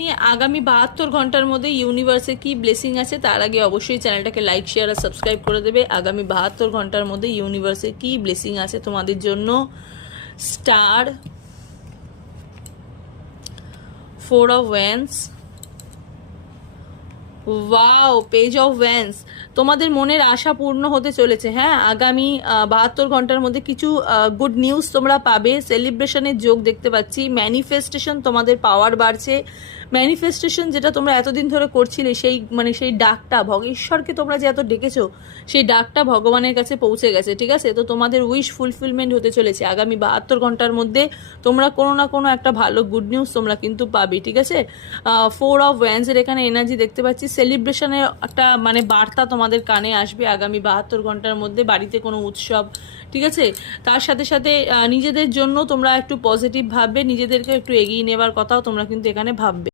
নিয়ে আগামী 72 ঘন্টার মধ্যে ইউনিভার্সে কি ব্লেসিং আছে তার আগে অবশ্যই চ্যানেলটাকে লাইক শেয়ার আর সাবস্ক্রাইব করে দেবে। আগামী 72 ঘন্টার মধ্যে ইউনিভার্সে কি ব্লেসিং আছে তোমাদের জন্য। Star, 4 of wands, wow, page of wands. তোমাদের মনের আশা পূর্ণ হতে চলেছে। হ্যাঁ, আগামী 72 ঘন্টার মধ্যে কিছু গুড নিউজ তোমরা পাবে। সেলিব্রেশনের যোগ দেখতে পাচ্ছি। ম্যানিফেস্টেশন, তোমাদের পাওয়ার বাড়ছে। ম্যানিফেস্টেশন যেটা তোমরা এতদিন ধরে করছিলে, সেই ডাকটা ঈশ্বরকে তোমরা যে এত ডেকেছো, সেই ডাকটা ভগবানের কাছে পৌঁছে গেছে। ঠিক আছে, তো তোমাদের উইশ ফুলফিলমেন্ট হতে চলেছে। আগামী 72 ঘন্টার মধ্যে তোমরা কোনো না কোনো একটা ভালো গুড নিউজ তোমরা কিন্তু পাবে। ঠিক আছে, 4 অফ ওয়ান্ডস এর এখানে এনার্জি দেখতে পাচ্ছি। সেলিব্রেশনের একটা বার্তা তোমাদের কানে আসবে আগামী 72 ঘন্টার মধ্যে। বাড়িতে কোনো উৎসব, ঠিক আছে। তার সাথে সাথে নিজেদের জন্য তোমরা একটু পজিটিভ ভাববে, নিজেদেরকে একটু এগিয়ে নেবার কথাও তোমরা কিন্তু এখানে ভাববে।